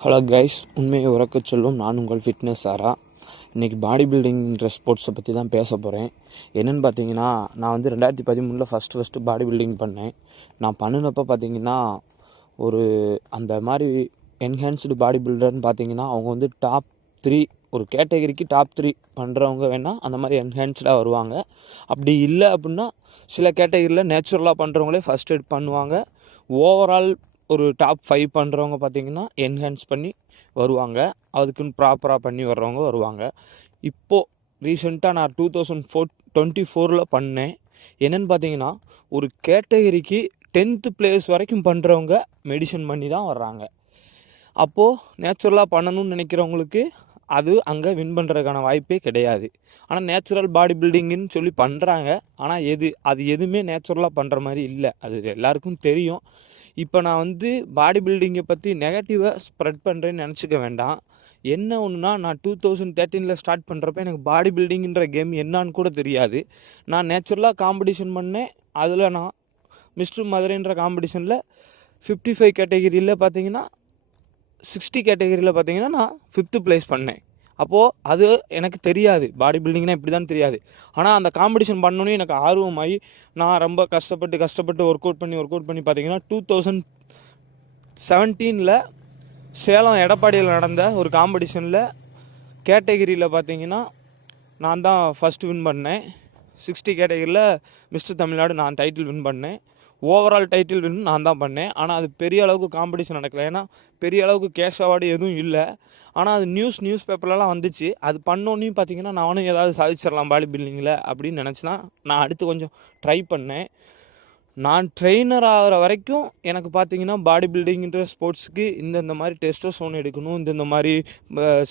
Hello guys, உண்மையை உறக்கச் சொல்லும் நான் உங்கள் ஃபிட்னஸ் சாரா. இன்றைக்கி பாடி பில்டிங்ன்ற ஸ்போர்ட்ஸை பற்றி தான் பேச போகிறேன். என்னென்னு பார்த்தீங்கன்னா, நான் வந்து 2013 ஃபஸ்ட்டு பாடி பில்டிங் பண்ணேன். நான் பண்ணினப்போ பார்த்தீங்கன்னா, ஒரு அந்த மாதிரி என்ஹான்ஸ்டு பாடி பில்டர்னு பார்த்தீங்கன்னா, அவங்க வந்து டாப் 3 ஒரு கேட்டகரிக்கு டாப் 3 பண்ணுறவங்க வேணால் அந்த மாதிரி என்ஹான்ஸ்டாக வருவாங்க. அப்படி இல்லை அப்படின்னா சில கேட்டகரியில் நேச்சுரலாக பண்ணுறவங்களே ஃபஸ்ட் எய்ட் பண்ணுவாங்க. ஓவரால் ஒரு டாப் 5 பண்ணுறவங்க பார்த்திங்கன்னா என்ஹான்ஸ் பண்ணி வருவாங்க. அதுக்குன்னு ப்ராப்பராக பண்ணி வர்றவங்க வருவாங்க. இப்போது ரீசெண்டாக நான் 2024 பண்ணேன். என்னென்னு பார்த்தீங்கன்னா, ஒரு கேட்டகரிக்கு 10th பிளேஸ் வரைக்கும் பண்ணுறவங்க மெடிசன் பண்ணி தான் வர்றாங்க. அப்போது நேச்சுரலாக பண்ணணும்னு நினைக்கிறவங்களுக்கு அது அங்கே வின் பண்ணுறதுக்கான வாய்ப்பே கிடையாது. ஆனால் நேச்சுரல் பாடி பில்டிங்குன்னு சொல்லி பண்ணுறாங்க. ஆனால் அது எதுவுமே நேச்சுரலாக பண்ணுற மாதிரி இல்லை. அது எல்லாருக்கும் தெரியும். இப்போ நான் வந்து பாடி பில்டிங்கை பற்றி நெகட்டிவாக ஸ்ப்ரெட் பண்ணுறேன்னு நினச்சிக்க வேண்டாம். என்ன ஒன்றுனா, நான் 2013 ஸ்டார்ட் பண்ணுறப்ப எனக்கு பாடி பில்டிங்கிற கேம் என்னான்னு கூட தெரியாது. நான் நேச்சுரலாக காம்படிஷன் பண்ணேன். அதில் நான் மிஸ்டர் மதுரைன்ற காம்படிஷனில் 55 கேட்டகிரியில் பார்த்தீங்கன்னா 60 கேட்டகிரியில் பார்த்தீங்கன்னா நான் 5th பிளேஸ் பண்ணேன். அப்போது அது எனக்கு தெரியாது, பாடி பில்டிங்னா இப்படி தான் தெரியாது. ஆனால் அந்த காம்படிஷன் பண்ணோன்னே எனக்கு ஆர்வமாகி நான் ரொம்ப கஷ்டப்பட்டு ஒர்க் அவுட் பண்ணி பார்த்தீங்கன்னா 2017 சேலம் எடப்பாடியில் நடந்த ஒரு காம்படிஷனில் கேட்டகிரியில் பார்த்தீங்கன்னா நான் தான் ஃபஸ்ட்டு வின் பண்ணேன். 60 கேட்டகிரியில் மிஸ்டர் தமிழ்நாடு நான் டைட்டில் வின் பண்ணேன். ஓவரால் டைட்டில் வின் நான் தான் பண்ணேன். ஆனால் அது பெரிய அளவுக்கு காம்படிஷன் நடக்கலை. ஏன்னா பெரிய அளவுக்கு கேஷ் அவார்டு எதுவும் இல்லை. ஆனால் அது நியூஸ் பேப்பர்லலாம் வந்துச்சு. அது பண்ணோன்னையும் பார்த்தீங்கன்னா நானும் ஏதாவது சாதிச்சிடலாம் பாடி பில்டிங்கில் அப்படின்னு நினச்சி தான் நான் அடுத்து கொஞ்சம் ட்ரை பண்ணேன். நான் ட்ரெயினர் ஆகிற வரைக்கும் எனக்கு பார்த்தீங்கன்னா பாடி பில்டிங்கிற ஸ்போர்ட்ஸுக்கு இந்த மாதிரி டெஸ்டோஸ்டெரோன் எடுக்கணும், இந்த மாதிரி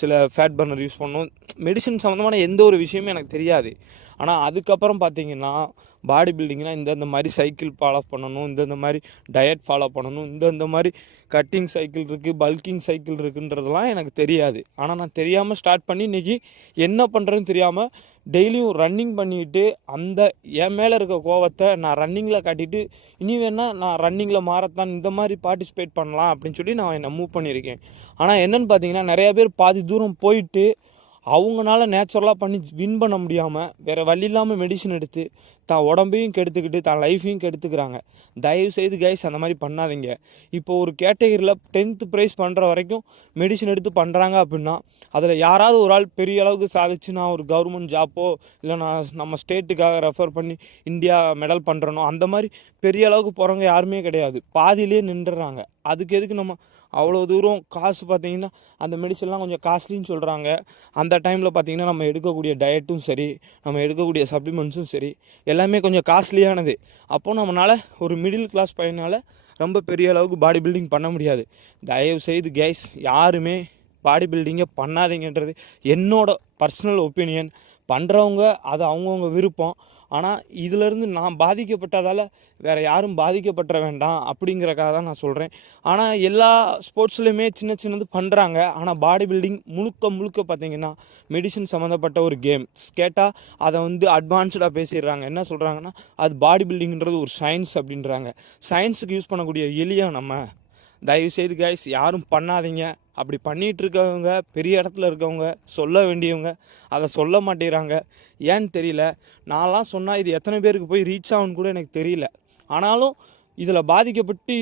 சில ஃபேட் பர்னர் யூஸ் பண்ணணும், மெடிசன் சம்மந்தமான எந்த ஒரு விஷயமும் எனக்கு தெரியாது. ஆனால் அதுக்கப்புறம் பார்த்தீங்கன்னா பாடி பில்டிங்னா இந்த மாதிரி சைக்கிள் ஃபாலோ பண்ணணும், இந்த மாதிரி டயட் ஃபாலோ பண்ணணும், இந்த மாதிரி கட்டிங் சைக்கிள் இருக்குது, பல்கிங் சைக்கிள் இருக்குன்றதெல்லாம் எனக்கு தெரியாது. ஆனால் நான் தெரியாமல் ஸ்டார்ட் பண்ணி இன்றைக்கி என்ன பண்ணுறதுன்னு தெரியாமல் டெய்லியும் ரன்னிங் பண்ணிக்கிட்டு அந்த என் மேலே இருக்க கோவத்தை நான் ரன்னிங்கில் காட்டிட்டு இனி வேணால் நான் ரன்னிங்கில் மாரத்தான் இந்த மாதிரி பார்ட்டிசிபேட் பண்ணலாம் அப்படின்னு சொல்லி நான் என்னை மூவ் பண்ணியிருக்கேன். ஆனால் என்னென்னு பார்த்தீங்கன்னா, நிறையா பேர் பாதி தூரம் போயிட்டு அவங்களால நேச்சுரலாக பண்ணி வின் பண்ண முடியாமல் வேறு வழி இல்லாமல் மெடிசன் எடுத்து தான் உடம்பையும் கெடுத்துக்கிட்டு தான் லைஃப்பையும் கெடுத்துக்கிறாங்க. தயவுசெய்து கைஸ் அந்த மாதிரி பண்ணாதீங்க. இப்போ ஒரு கேட்டகரியில் 10th ப்ரைஸ் பண்ணுற வரைக்கும் மெடிசன் எடுத்து பண்ணுறாங்க அப்படின்னா அதில் யாராவது ஒரு ஆள் பெரிய அளவுக்கு சாதிச்சு நான் ஒரு கவர்மெண்ட் ஜாப்போ இல்லை நான் நம்ம ஸ்டேட்டுக்காக ரெஃபர் பண்ணி இந்தியா மெடல் பண்ணுறனோ அந்த மாதிரி பெரிய அளவுக்கு போகிறவங்க யாருமே கிடையாது. பாதியிலே நின்றுடுறாங்க. அதுக்கு எதுக்கு நம்ம அவ்வளோ தூரம் காசு பார்த்திங்கன்னா அந்த மெடிசன்லாம் கொஞ்சம் காஸ்ட்லின்னு சொல்கிறாங்க. அந்த டைமில் பார்த்திங்கன்னா நம்ம எடுக்கக்கூடிய டயட்டும் சரி, நம்ம எடுக்கக்கூடிய சப்ளிமெண்ட்ஸும் சரி எல்லாமே கொஞ்சம் காஸ்ட்லியானது. அப்போது நம்மளால் ஒரு மிடில் கிளாஸ் பையனால் ரொம்ப பெரிய அளவுக்கு பாடி பில்டிங் பண்ண முடியாது. தயவுசெய்து கைஸ் யாருமே பாடி பில்டிங்கை பண்ணாதீங்கன்றது என்னோட பர்சனல் ஒப்பீனியன். பண்ணுறவங்க அது அவங்கவுங்க விருப்பம். ஆனால் இதிலேருந்து நான் பாதிக்கப்பட்டதால் வேறு யாரும் பாதிக்கப்பட்ட வேண்டாம் அப்படிங்கிறக்காக தான் நான் சொல்கிறேன். ஆனால் எல்லா ஸ்போர்ட்ஸ்லையுமே சின்னது பண்ணுறாங்க. ஆனால் பாடி பில்டிங் முழுக்க பார்த்திங்கன்னா மெடிசன் சம்மந்தப்பட்ட ஒரு கேம். கேட்டால் அதை வந்து அட்வான்ஸ்டாக பேசிடுறாங்க. என்ன சொல்கிறாங்கன்னா, அது பாடி பில்டிங்கிறது ஒரு சயின்ஸ் அப்படின்றாங்க. சயின்ஸுக்கு யூஸ் பண்ணக்கூடிய எளிய நம்ம தயவுசெய்து கைஸ் யாரும் பண்ணாதீங்க. அப்படி பண்ணிகிட்டு இருக்கவங்க பெரிய இடத்துல இருக்கவங்க சொல்ல வேண்டியவங்க அதை சொல்ல மாட்டேங்கிறாங்க. ஏன்னு தெரியல. நான்லாம் சொன்னால் இது எத்தனை பேருக்கு போய் ரீச் ஆகுன்னு கூட எனக்கு தெரியல. ஆனாலும் இதில் பாதிக்கப்பட்டு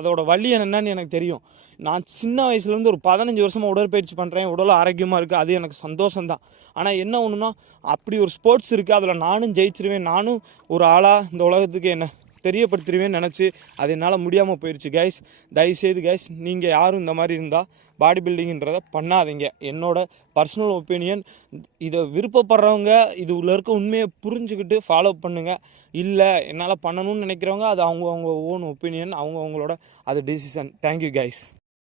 அதோட வழி என்னென்னு எனக்கு தெரியும். நான் சின்ன வயசுலேருந்து ஒரு 15 வருஷமாக உடற்பயிற்சி பண்ணுறேன். உடல் ஆரோக்கியமாக இருக்குது. அது எனக்கு சந்தோஷம்தான். ஆனால் என்ன ஒன்றுனா, அப்படி ஒரு ஸ்போர்ட்ஸ் இருக்குது, அதில் நானும் ஜெயிச்சிருவேன், நானும் ஒரு ஆளாக இந்த உலகத்துக்கு என்ன தெரியப்படுத்திடுவேன்னு நினச்சி அது என்னால் முடியாமல் போயிடுச்சு கைஸ். தயவுசெய்து கைஸ் நீங்கள் யாரும் இந்த மாதிரி இருந்தால் பாடி பில்டிங்கிறத பண்ணாதீங்க. என்னோட பர்சனல் ஒப்பீனியன். இதை விருப்பப்படுறவங்க இது உள்ள இருக்க உண்மையை புரிஞ்சுக்கிட்டு ஃபாலோ பண்ணுங்கள். இல்லை என்னால் பண்ணணும்னு நினைக்கிறவங்க அது அவங்க ஓன் ஒப்பீனியன், அவங்களோட அது டிசிஷன். Thank you guys.